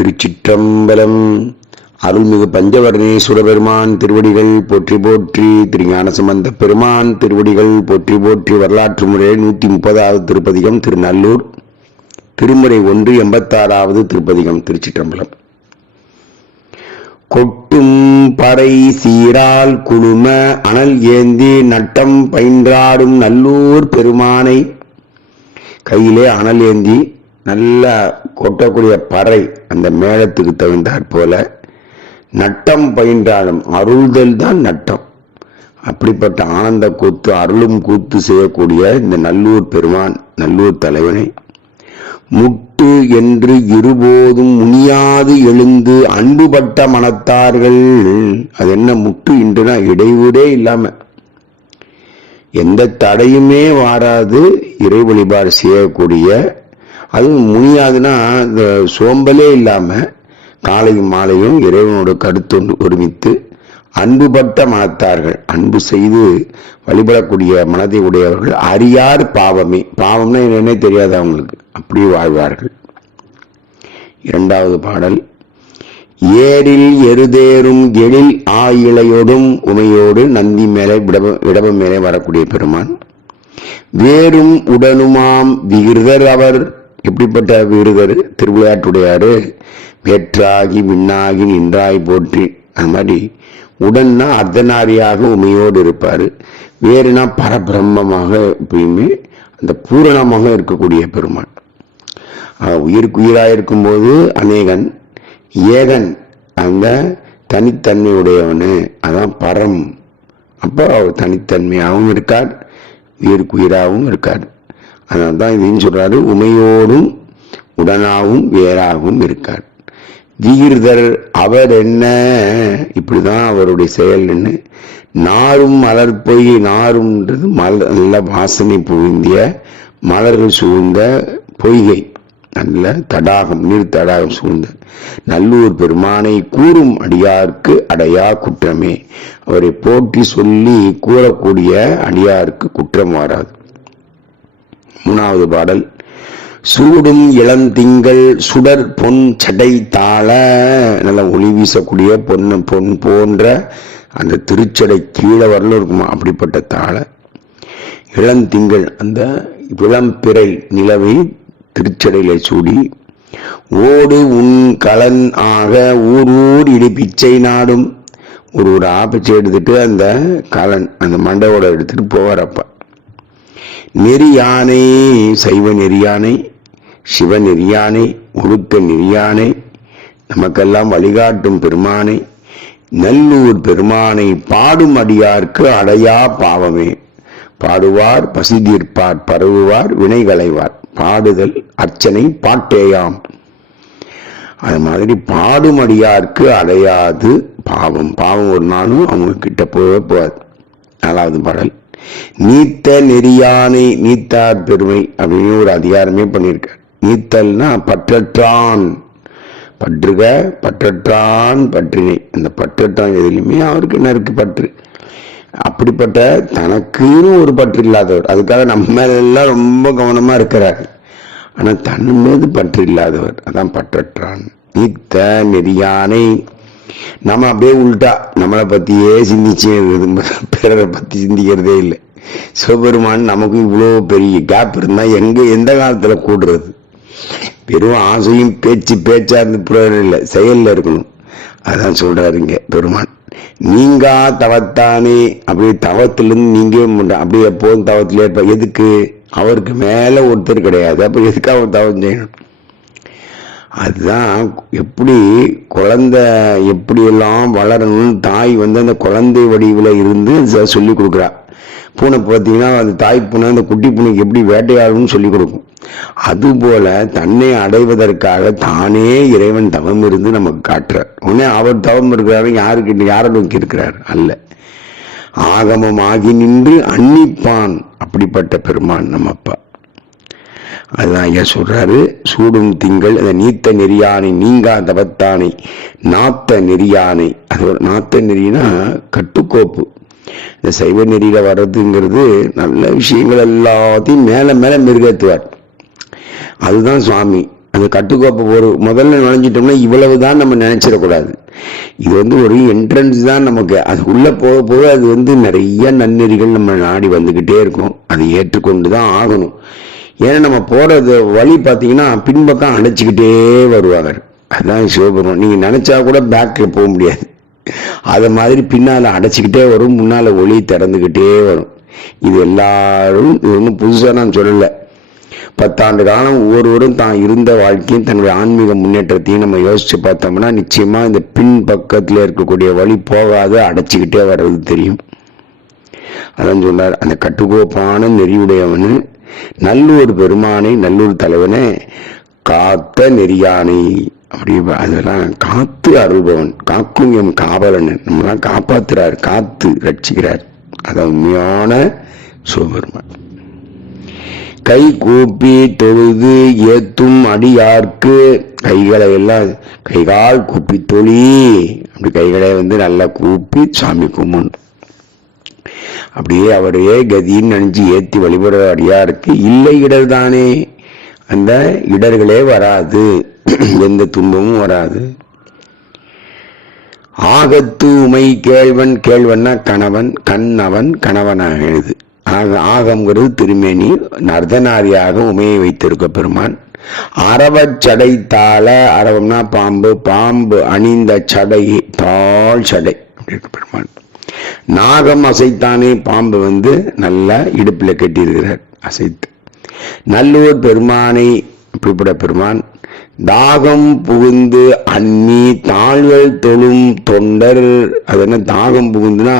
திருச்சிற்றம்பலம். அருள்மிகு பஞ்சவர்ணேஸ்வர பெருமான் திருவடிகள் போற்றி போற்றி திருஞான சம்பந்த பெருமான் திருவடிகள் போற்றி போற்றி வரலாற்று முறையில் நூற்றி முப்பதாவது திருப்பதிகம் திருநல்லூர் திருமுறை ஒன்று எண்பத்தாறாவது திருப்பதிகம் திருச்சிற்றம்பலம். கொட்டும் பறை சீரால் குழும அனல் ஏந்தி நட்டம் பயின்றாடும் நல்லூர் பெருமானை கையிலே அனல் ஏந்தி நல்லா கொட்டக்கூடிய பறை அந்த மேளத்துக்கு தகுந்தாற் போல நட்டம் பயின்றாலும் அருள்தல் தான் நட்டம். அப்படிப்பட்ட ஆனந்த கூத்து அருளும் கூத்து செய்யக்கூடிய இந்த நல்லூர் பெருமான் நல்லூர் தலைவனை முட்டு என்று இருபோதும் முனியாது எழுந்து அன்புபட்ட மனத்தார்கள். அது என்ன முட்டு இன்றுனா இடையூறே இல்லாம. எந்த தடையுமே வாராது இறை வழிபாடு செய்யக்கூடிய அதுவும் முனியாதுன்னா இந்த சோம்பலே இல்லாமல் காலையும் மாலையும் இறைவனோட கருத்தொன்று ஒருமித்து அன்புபட்ட மனத்தார்கள். அன்பு செய்து வழிபடக்கூடிய மனதை உடையவர்கள் அறியார் பாவமே. பாவம்னா என்னன்னே தெரியாது அவங்களுக்கு. அப்படி வாழ்வார்கள். இரண்டாவது பாடல். ஏரில் எருதேறும் எழில் ஆயிழையோடும் உமையோடு நந்தி மேலே விடப விடப மேலே வரக்கூடிய பெருமான். வேறும் உடனுமாம் விகிருதர் அவர் எப்படிப்பட்ட விருதர் திருவிளையாட்டுடையாரு வேற்றாகி விண்ணாகி நின்றாய் போற்றி. அந்த மாதிரி உடன்னா அர்த்தநாரியாக உமையோடு இருப்பார். வேறுனா பரபிரம்மமாக எப்பயுமே அந்த பூரணமாக இருக்கக்கூடிய பெருமான் உயிருக்குயிராக உயிருக்கு உயிராக இருக்கும்போது அநேகன் ஏகன் அந்த தனித்தன்மையுடையவனு. அதான் பரம். அப்போ அவர் தனித்தன்மையாகவும் இருக்கார் உயிருக்கு உயிராகவும் இருக்கார். அதனால தான் இதையும் சொல்கிறாரு உமையோடும் உடனாகவும் வேறாகவும் இருக்கார். விகிர்தர் அவர் என்ன? இப்படிதான் அவருடைய செயல் என்ன? நாரும் மலர் பொய் நாரும்ன்றது மலர் நல்ல வாசனை புகுந்திய மலர்கள் சூழ்ந்த பொய்கை. நல்ல தடாகம் நீர் தடாகம் சூழ்ந்த. நல்லூர் பெருமானை கூறும் அடியார்க்கு அடையா குற்றமே. அவரை போற்றி சொல்லி கூறக்கூடிய அடியாருக்கு குற்றம் வராது. மூணாவது பாடல். சூடும் இளந்திங்கள் சுடர் பொன் சடை தாள நல்ல ஒளி வீசக்கூடிய பொன்னு பொன் போன்ற அந்த திருச்சடை கீழே வரலும் இருக்குமா? அப்படிப்பட்ட தாள இளந்திங்கள் அந்த இளம்பிறை நிலவை திருச்சடையில சூடி ஓடு உன் கலன் ஆக ஊர் ஊர் இடி பிச்சை நாடும். ஒரு ஒரு ஆப்பிச்சை எடுத்துட்டு அந்த கலன் அந்த மண்டையோட எடுத்துட்டு போவார் நெறி நெறியானை சைவ நெறியானை சிவ நெறியானை ஒழுக்க நெறியானை நமக்கெல்லாம் வழிகாட்டும் பெருமானை நல்லூர் பெருமானை பாடும் அடியார்க்கு அடையா பாவமே. பாடுவார் பசி தீர்ப்பார் பரவுவார் வினை களைவார். பாடுதல் அர்ச்சனை பாட்டேயாம். அது மாதிரி பாடும் அடியார்க்கு அடையாது பாவம். பாவம் ஒரு நாளும் அவங்க கிட்ட போகவே போகாது. நாலாவது பாடல். நீத்த நெறியானை நீத்தார் பெருமை அப்படின்னு ஒரு அதிகாரமே பண்ணியிருக்கார். நீத்தல்னா பற்றற்றான். பற்றுக பற்றற்றான் பற்றினை. அந்த பற்றற்றான் எதுலையுமே அவருக்கு என்ன இருக்கு பற்று. அப்படிப்பட்ட தனக்குன்னு ஒரு பற்று இல்லாதவர். அதுக்காக நம்ம மேலெல்லாம் ரொம்ப கவனமா இருக்கிறார் ஆனா தன் மீது பற்று இல்லாதவர். அதான் பற்றற்றான். நீத்த நெறியானை நம்ம அப்படியே உள்டா. நம்மளை பத்தியே சிந்திச்சே இருக்குது. பிறரை பத்தி சிந்திக்கிறதே இல்லை. சிவபெருமான் நமக்கு இவ்வளோ பெரிய கேப் இருந்தா எங்க எந்த காலத்துல கூடுறது? வெறும் ஆசையும் பேச்சு பேச்சா இருந்து புரோஜனம் இல்லை செயல்ல இருக்கணும். அதான் சொல்கிறாருங்க பெருமான். நீங்கா தவத்தானே. அப்படியே தவத்திலிருந்து நீங்கே முடியும் அப்படியே எப்போதும் தவத்திலே இருப்ப. எதுக்கு? அவருக்கு மேல ஒருத்தர் கிடையாது. அப்போ எதுக்கு அவர் தவம் செய்யணும்? அதுதான் எப்படி குழந்தை எப்படியெல்லாம் வளரணும்னு தாய் வந்து அந்த குழந்தை வடிவில் இருந்து சொல்லி கொடுக்குறா. பூனை பார்த்தீங்கன்னா அந்த தாய் பூனை அந்த குட்டி பூனைக்கு எப்படி வேட்டையாடணும்னு சொல்லி கொடுக்கும். அதுபோல தன்னை அடைவதற்காக தானே இறைவன் தவம் இருந்து நமக்கு காட்டுறார். உடனே அவர் தவம் இருக்கிறாரு யாருக்கு யாரை நோக்கி இருக்கிறார்? அல்ல. ஆகமமாகி நின்று அன்னிப்பான் அப்படிப்பட்ட பெருமான் நம்ம அப்பா. அதுதான் ஐயா சொல்றாரு சூடும் திங்கள் அந்த நீத்த நெறியானை நீங்கா தவத்தானை நாத்த நெறியானை. அது நாத்த நெறினா கட்டுக்கோப்பு. இந்த சைவ நெறியில வர்றதுங்கிறது நல்ல விஷயங்கள் எல்லாத்தையும் மேல மேல மிருகத்துவார். அதுதான் சுவாமி. அந்த கட்டுக்கோப்பை ஒரு முதல்ல நுழைஞ்சிட்டோம்னா இவ்வளவு தான் நம்ம நினைச்சிடக்கூடாது. இது வந்து ஒரு என்ட்ரன்ஸ் தான் நமக்கு. அது உள்ள போக போக அது வந்து நிறைய நன்னெறிகள் நம்ம நாடி வந்துகிட்டே இருக்கும். அதை ஏற்றுக்கொண்டு தான் ஆகணும். ஏன்னா நம்ம போகிறது வழி பார்த்தீங்கன்னா பின்பக்கம் அடைச்சிக்கிட்டே வருவாங்க அதுதான் சிவபெருமான். நீங்கள் நினச்சா கூட பேக்கில் போக முடியாது. அதை மாதிரி பின்னால் அடைச்சிக்கிட்டே வரும் முன்னால ஒளி திறந்துக்கிட்டே வரும். இது எல்லாரும் இது ஒன்றும் புதுசாக நான் சொல்லலை. பத்தாண்டு காலம் ஒவ்வொருவரும் தான் இருந்த வாழ்க்கையும் தன்னுடைய ஆன்மீக முன்னேற்றத்தையும் நம்ம யோசித்து பார்த்தோம்னா நிச்சயமாக இந்த பின் பக்கத்தில் இருக்கக்கூடிய வழி போகாத அடைச்சிக்கிட்டே வர்றது தெரியும். அதான் சொன்னார் அந்த கட்டுக்கோப்பான நெறியுடையவனு நல்லூர் பெருமானை நல்லூர் தலைவனே காத்த நெறியானை. அப்படி அதெல்லாம் காத்து அருள்பவன் காக்கும் எம் காவலன். நம்மளாம் காப்பாத்துறார் காத்து ரட்சிக்கிறார். அதான் உண்மையான சிவபெருமான். கை கூப்பி தொழுது ஏத்தும் அடியார்க்கு கைகளை எல்லாம் கைகால் கூப்பி தொழி. அப்படி கைகளை வந்து நல்லா கூப்பி சாமி கும்பிடணும். அப்படியே அவரையே கதின்னு நினைச்சு ஏத்தி வழிபடுற அடியாருக்கு இல்லை இடர் தானே. அந்த இடர்களே வராது. எந்த துன்பமும் வராது. ஆகத்து உமை கேழ்வன் கேழ்வன்னா கணவன் கண்ணவன் கணவனாக எழுது. ஆக ஆகம்ங்கிறது திருமேனி நர்தனாரியாக உமையை வைத்திருக்க பெருமான். அரவச் சடை தாள அரவம்னா பாம்பு பாம்பு அணிந்த சடை தாழ் சடை அப்படி இருக்க பெருமான். நாகம் அசைத்தானே பாம்பு வந்து நல்லா இடுப்பில் கட்டியிருக்கிறார். அசைத்து. நல்லூர் பெருமானை குறிப்பிட பெருமான் தாகம் புகுந்து அன்னி தாழ்வல் தொழும் தொண்டர். அது என்ன தாகம் புகுந்துனா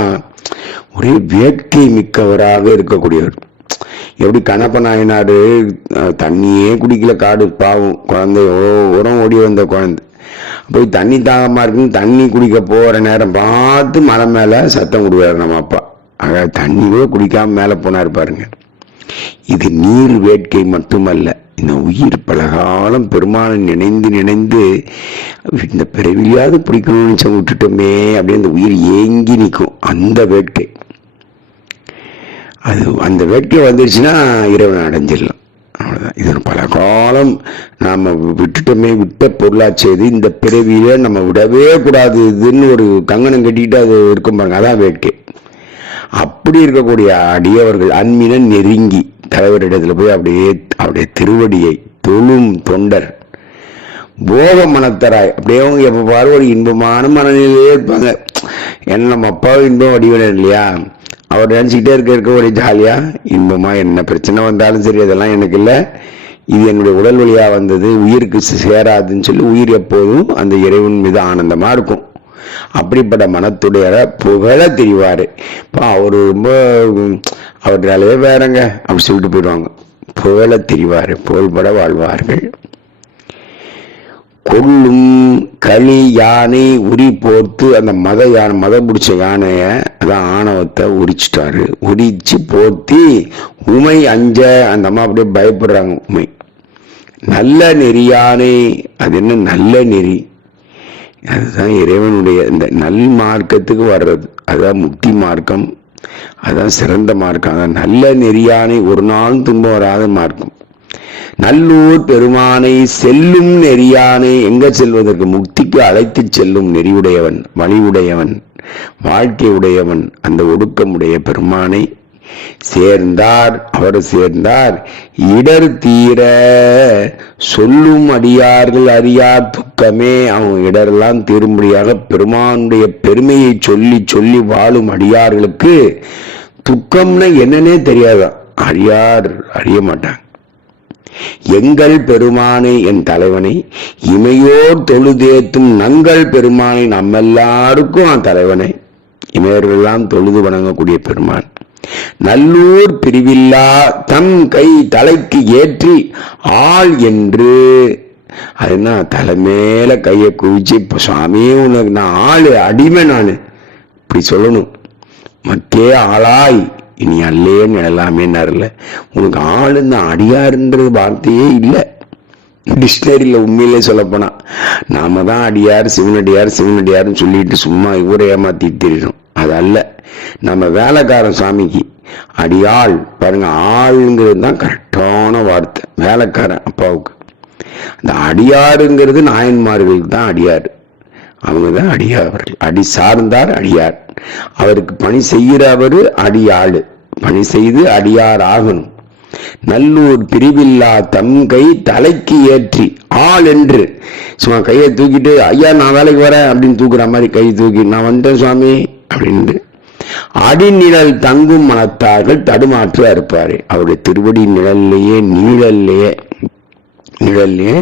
ஒரே வேட்கை மிக்கவராக இருக்கக்கூடியவர். எப்படி கணப்ப நாயனாரு தண்ணியே குடிக்கல காடு பாவம் குழந்தை உரம் ஓடி வந்த குழந்தை. போய் தண்ணி தாகமா இருக்குன்னு தண்ணி குடிக்க போகிற நேரம் பார்த்து மலை மேலே சத்தம் கொடுக்குறாரு நம்ம அப்பா. ஆக தண்ணியோ குடிக்காமல் மேலே போனார் பாருங்க. இது நீர் வேட்கை மட்டுமல்ல இந்த உயிர் பலகாலம் பெருமானை நினைந்து நினைந்து இந்த பிறவியாவது பிடிக்கணும்னு சொல்லி விட்டுட்டோமே அப்படின்னு அந்த உயிர் ஏங்கி நிற்கும் அந்த வேட்கை. அது அந்த வேட்கை வந்துருச்சுன்னா இறைவனை அடைஞ்சிடலாம். அவ்வளோதான் இது பல காலம் நாம் விட்டுட்டோமே விட்ட பொருளாச்சேது. இந்த பிறவியில் நம்ம விடவே கூடாது. இதுன்னு ஒரு கங்கணம் கட்டிக்கிட்டு அது இருக்கும் பாருங்க. அதான் வேட்கை. அப்படி இருக்கக்கூடிய அடியவர்கள் அன்பின நெருங்கி தலைவரிடத்தில் போய் அப்படியே அப்படியே திருவடியை தொழும் தொண்டர் போக மனத்தராய். அப்படியே அவங்க எப்போ பாரு ஒரு இன்பமான மனநிலையே இருப்பாங்க. ஏன்னா நம்ம அப்பாவும் இன்பம் வடிவனர் இல்லையா? அவர் நினச்சிக்கிட்டே இருக்க இருக்க ஒரு ஜாலியா என்ன பிரச்சனை வந்தாலும் சரி அதெல்லாம் எனக்கு இல்லை. இது என்னுடைய உடல் வழியாக வந்தது. உயிருக்கு சேராதுன்னு சொல்லி உயிர் எப்போதும் அந்த இறைவன் மீது ஆனந்தமாக இருக்கும். அப்படிப்பட்ட மனத்துடைய புகழ தெரிவார். இப்போ அவர் ரொம்ப அவர் அவராலே வேறங்க. அப்படி சொல்லிட்டு போயிடுவாங்க. புகழ தெரிவார் புகழ்பட வாழ்வார்கள். கொள்ளும் களி யானை உரி போர்த்து அந்த மத யானை மதம் பிடிச்ச யானைய அதான் ஆணவத்தை உரிச்சிட்டாரு. உரிச்சு போர்த்தி உமை அஞ்ச அந்த அம்மா அப்படியே பயப்படுறாங்க உமை. நல்ல நெறியானை அது என்ன நல்ல நெறி? அதுதான் இறைவனுடைய இந்த நல் மார்க்கத்துக்கு வர்றது. அதுதான் முக்தி மார்க்கம். அதான் சிறந்த மார்க்கம். அதான் நல்ல நெறியானை ஒரு நாளும் துன்பம் வராத மார்க்கம். நல்லூர் பெருமானை செல்லும் நெறியானை. எங்க செல்வதற்கு? முக்திக்கு அழைத்துச் செல்லும் நெறியுடையவன் வழிவுடையவன் வாழ்க்கையுடையவன் அந்த ஒடுக்கமுடைய பெருமானை. சேர்ந்தார் அவர் சேர்ந்தார். இடர் தீர சொல்லும் அடியார்கள் அறியார் துக்கமே. அவன் இடரெல்லாம் தீரும்படியாக பெருமானுடைய பெருமையை சொல்லி சொல்லி வாழும் அடியார்களுக்கு துக்கம்னா என்னன்னே தெரியாதான். அழியார் அறிய மாட்டாங்க. எங்கள் பெருமானை என் தலைவனை இமையோர் தொழுதேத்தும் நங்கள் பெருமானை நம்மெல்லாருக்கும் அந்த தலைவனை. இமையர்களெல்லாம் தொழுது வணங்கக்கூடிய பெருமான். நல்லூர் பிரிவில்லா தம் கை தலைக்கு ஏற்றி ஆள் என்று. அதுனா என்ன தலை மேல கையை குவிச்சு இப்போ சுவாமியே உனக்கு நான் ஆளு அடிமை நான். இப்படி சொல்லணும். மக்கே ஆளாய் இனி அல்லேன்னு எல்லாமேன்னாருல உனக்கு ஆளுந்த அடியாருன்றது வார்த்தையே இல்லை. டிக்ஷனரியில் உண்மையிலே சொல்ல நாம தான் அடியார் சிவனடியார் சிவனடியார்னு சொல்லிட்டு சும்மா இவரை ஏமாத்திட்டு தெரியும் அது அல்ல. நம்ம வேலைக்காரன் சாமிக்கு அடியாள் பாருங்க ஆளுங்கிறது தான் கரெக்டான வார்த்தை. வேலைக்காரன் அப்பாவுக்கு. அந்த அடியாருங்கிறது நாயன்மார்களுக்கு தான் அடியார். அவங்க தான் அடியார்கள் அடி சார்ந்தார் அடியார். அவருக்கு பணி செய்கிற அவரு அடியாளு. பணி செய்து அடியார் ஆகணும் நல்லூர் பிரிவில்லா தம் கை தலைக்கு ஏற்றி ஆள் என்று. சும்மா கையை தூக்கிட்டு ஐயா நான் வேலைக்கு வரேன் அப்படின்னு தூக்குற மாதிரி கை தூக்கி நான் வந்துட்டேன் சுவாமி அப்படின்ட்டு. அடிநிழல் தங்கும் மனத்தார்கள் தடுமாற்று இருப்பாரு. அவருடைய திருவடி நிழல்லையே நீழல்லையே நிழல்லையே.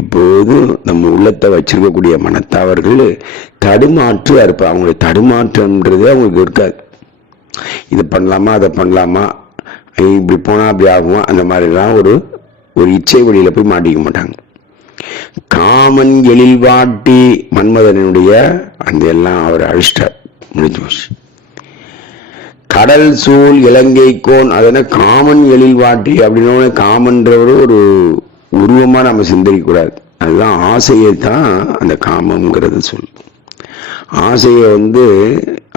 எப்போதும் நம்ம உள்ளத்தை வச்சிருக்கக்கூடிய மனத்தாவர்கள் தடுமாற்று இருப்பார் அவங்களுடைய தடுமாற்றம்ன்றதே அவங்களுக்கு இருக்காது. இது பண்ணலாமா அதை பண்ணலாமா இப்படி போனால் அப்படி ஆகுமா அந்த மாதிரிலாம் ஒரு ஒரு இச்சை வழியில போய் மாட்டிக்க மாட்டாங்க. காமன் எழில் வாட்டி மன்மதனுடைய அந்த எல்லாம் அவர் அழிச்சிட்டார். முடிஞ்சு போச்சு. கடல் சூழ் இலங்கை கோன் அதன காமன் எழில் வாட்டி அப்படின்னு காமன்றவர் ஒரு உருவமா நம்ம சிந்தரிக்க கூடாது அதுதான் ஆசையை தான் அந்த காமம்ங்கிறது சொல் ஆசையை வந்து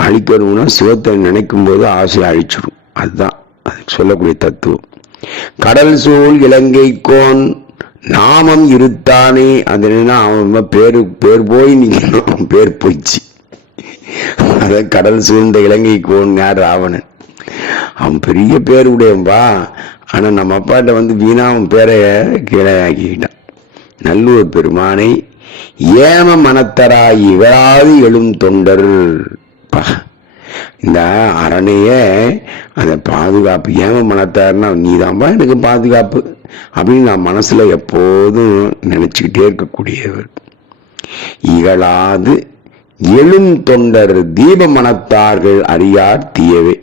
அழிக்கணும்னா சிவத்தை நினைக்கும் போது ஆசையை அழிச்சிடும் அதுதான் அதுக்கு சொல்லக்கூடிய தத்துவம். கடல் சூழ் இலங்கை கோன் நாமம் இருத்தானே. அது என்னன்னா அவன் பேரு பேர் போய் நீங்கள் பேர் போயிடுச்சு. அதான் கடல் சூழ்ந்த இலங்கை கோன் யார்? ராவணன். அவன் பெரிய பேர் உடையவன்பா ஆனால் நம்ம அப்பாட்ட வந்து வீணா அவன் பேரை கீழே ஆக்கிக்கிட்டான். நல்லூர் பெருமானை ஏம மனத்தராய் இவராது எழும் தொண்டர். அப்பா இந்த அரணைய அதை பாதுகாப்பு ஏன் மனத்தார்னா நீதான்பா எனக்கு பாதுகாப்பு அப்படின்னு நான் மனசில் எப்போதும் நினச்சிக்கிட்டே இருக்கக்கூடியவர். இகழாது எழும் தொண்டர் தீப மனத்தார்கள் அறியார் தீயவே.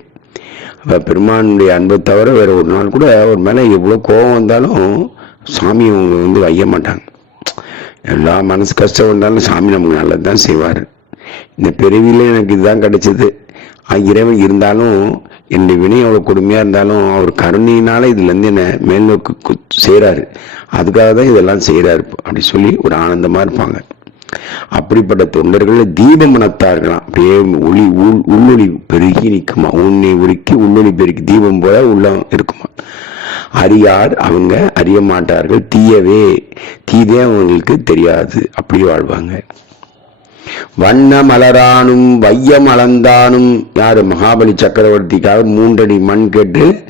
அப்போ பெருமானுடைய அன்பை தவிர வேறு ஒரு நாள் கூட ஒரு மேலே எவ்வளோ கோபம் வந்தாலும் சாமி அவங்க வந்து வைய மாட்டாங்க. எல்லா மனசு கஷ்டம் வந்தாலும் சாமி நமக்கு நல்லது தான் செய்வார். இந்த பிறவியில எனக்கு இதுதான் கிடைச்சது. இறைவன் இருந்தாலும் என்னுடைய வினை அவ்வளவு கொடுமையா இருந்தாலும் அவர் கருணையினால இதுல இருந்து என்ன செய்கிறாரு அதுக்காக தான் இதெல்லாம் செய்கிறாரு அப்படி சொல்லி ஒரு ஆனந்தமா இருப்பாங்க. அப்படிப்பட்ட தொண்டர்கள் தீப மனத்தார்களாம் அப்படியே ஒளி உள் உள்ளொளி பெருகி நிற்குமா? உன்னை உருக்கி உள்ளொளி பெருக்கி தீபம் போல உள்ளம் இருக்குமா? அறியார் அவங்க அறிய மாட்டார்கள். தீயவே தீதே அவங்களுக்கு தெரியாது. அப்படி வாழ்வாங்க. வண்ண மலரானும் வையம் அளந்தானும் யாரு? மகாபலி சக்கரவர்த்திக்காக மூன்றடி மண் கேட்டு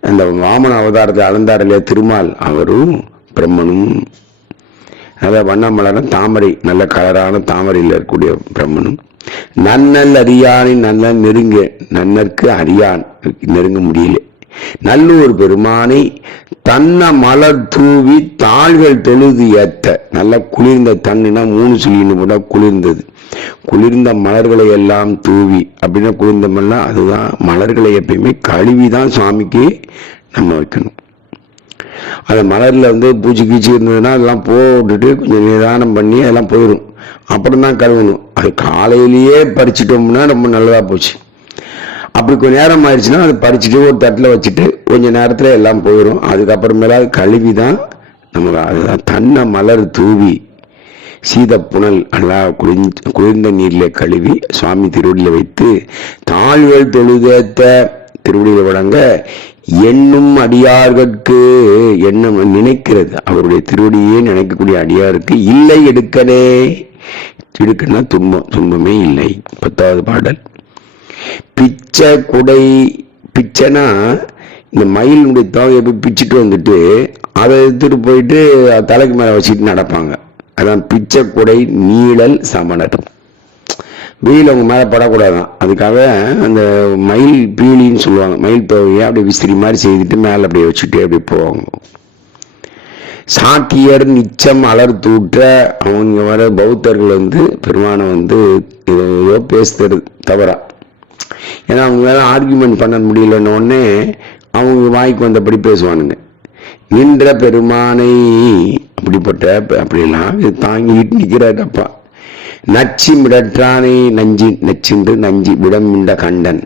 அந்த வாமன அவதாரத்தை அளந்தார் இல்லையா திருமால்? அவரும் பிரம்மனும். அதாவது வண்ணமலரும் தாமரை நல்ல கலரான தாமரையில் இருக்கக்கூடிய பிரம்மனும். நன்னல் அறியானை நல்ல நெருங்க நன்னற்கு அறியான் நெருங்க முடியல. நல்லூர் பெருமானை தன்ன மலர் தூவி தாள்கள் தொழுது ஏத்த நல்ல குளிர்ந்த தண்ணினா மூணு சொல்லின்னு போட்டா குளிர்ந்தது. குளிர்ந்த மலர்களை எல்லாம் தூவி அப்படின்னா குளிர்ந்த மலர்னா அதுதான் மலர்களை எப்பயுமே கழுவி தான் சுவாமிக்கு நம்ம வைக்கணும். அந்த மலர்ல வந்து பூச்சி கீச்சி இருந்ததுன்னா அதெல்லாம் போட்டுட்டு கொஞ்சம் நிதானம் பண்ணி அதெல்லாம் போயிடும் அப்புறம் தான் கழுவணும். அது காலையிலேயே பறிச்சிட்டோம்னா ரொம்ப நல்லதா போச்சு. அப்படி கொஞ்ச நேரம் ஆயிடுச்சுன்னா அதை பறிச்சுட்டு ஒரு தட்டில் வச்சுட்டு கொஞ்ச நேரத்தில் எல்லாம் போயிடும் அதுக்கப்புறமேல அது கழுவி தான் நமக்கு அதுதான் தன்னை மலர் தூவி சீத புனல் நல்லா குளிர் குளிர்ந்த நீரில் கழுவி சுவாமி திருவடியில் வைத்து தாழ்வுகள் தொழுதேத்த திருவடியில் வழங்க எண்ணும் அடியார்கட்கு எண்ணம் நினைக்கிறது. அவருடைய திருவடியே நினைக்கக்கூடிய அடியாருக்கு இல்லை எடுக்கனே. எடுக்கன்னா துன்பம் துன்பமே இல்லை. பத்தாவது பாடல். பிச்சை குடை பிச்சைனா இந்த மயிலுடைய தோகையை போய் பிச்சுட்டு வந்துட்டு அதை எடுத்துகிட்டு போயிட்டு தலைக்கு மேலே வச்சுட்டு நடப்பாங்க. அதான் பிச்சை குடை நீழல் சமணர். வெயில் அவங்க மேலே படக்கூடாதான். அதுக்காக அந்த மயில் பீலின்னு சொல்லுவாங்க. மயில் தோகையை அப்படியே விசிறி மாதிரி செய்துட்டு மேலே அப்படியே வச்சுட்டு அப்படியே போவாங்க. சாக்கியர் நிச்சம் அலர் தூற்ற அவங்க வர பௌத்தர்கள் வந்து பெருமானை வந்து ஏதோ பேசுறது தவறா. ஏன்னா அவங்க மேல ஆர்கியூமெண்ட் பண்ண முடியலன்னு உடனே அவங்க வாய்க்கு வந்தபடி பேசுவானுங்க. இன்ற பெருமானை அப்படிப்பட்ட அப்படிலாம் தாங்கிட்டு நிற்கிறார் அப்பா. நச்சி மிடற்றானை நஞ்சி நச்சின்று நஞ்சி விடமிண்ட கண்டன்.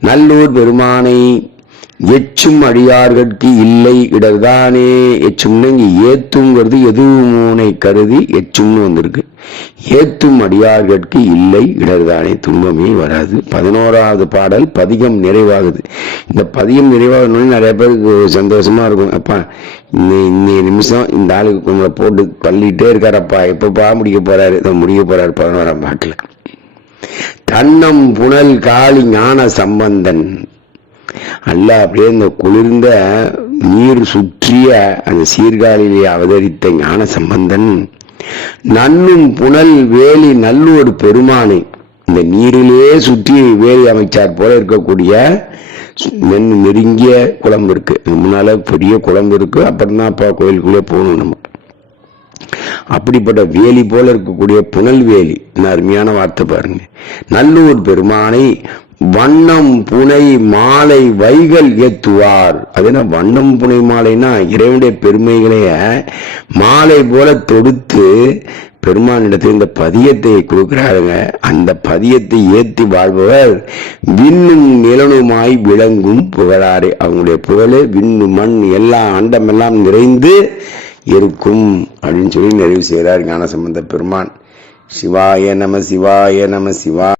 நல்லூர் பெருமானை எச்சும் அடியார்கட்கு இல்லை இடர்தானே? எச்சும்னு இங்க ஏத்துங்கிறது எதுவுமோனை கருதி எச்சும்னு வந்திருக்கு. ஏத்தும் அடியார்கட்கு இல்லை இடர்தானே? துன்பமே வராது. பதினோராவது பாடல் பதிகம் நிறைவாகுது. இந்த பதிகம் நிறைவாகணும்னு நிறைய பேருக்கு சந்தோஷமா இருக்கும். அப்பா இந்த இன்னைய நிமிஷம் இந்த ஆளுக்கு உங்களை போட்டு தள்ளிட்டே இருக்காரப்பா. எப்பப்பா முடிக்க போறாரு? இதை முடிக்க போறாரு பதினோராம் பாட்டுல. தன்னம் புனல் காளி ஞான சம்பந்தன். அல்ல அப்படியே இந்த குளிர்ந்த நீர் சுற்றிய அந்த சீர்காழியிலே அவதரித்த ஞான சம்பந்தன் நன்னும் புனல் வேலி நல்லூர் பெருமானை இந்த நீரிலே சுற்றி வேலி அமைச்சார் போல இருக்கக்கூடிய மென் நெருங்கிய குளம் இருக்கு. முன்னால பெரிய குளம் இருக்கு அப்புறம் தான் அப்பா கோயிலுக்குள்ளே போகணும் நம்ம. அப்படிப்பட்ட வேலி போல இருக்கக்கூடிய புனல் வேலி அருமையான வார்த்தை பாருங்க. நல்லூர் பெருமானை வண்ணம் புனை மாலை வைகள் ஏத்துவார் அது என்ன வண்ணம் புனை மாலைன்னா இறைவனுடைய பெருமைகளைய மாலை போல தொடுத்து பெருமானிடத்தில் இந்த பதியத்தை கொடுக்கிறாருங்க. அந்த பதியத்தை ஏத்தி வாழ்பவர் விண்ணும் நிலனுமாய் விளங்கும் புகழாரே. அவங்களுடைய புகழே விண்ணு மண் எல்லா அண்டம் எல்லாம் நிறைந்து இருக்கும் அப்படின்னு சொல்லி நிறைவு செய்கிறார் ஞானசம்பந்த பெருமான். சிவாய நம சிவாய நம சிவா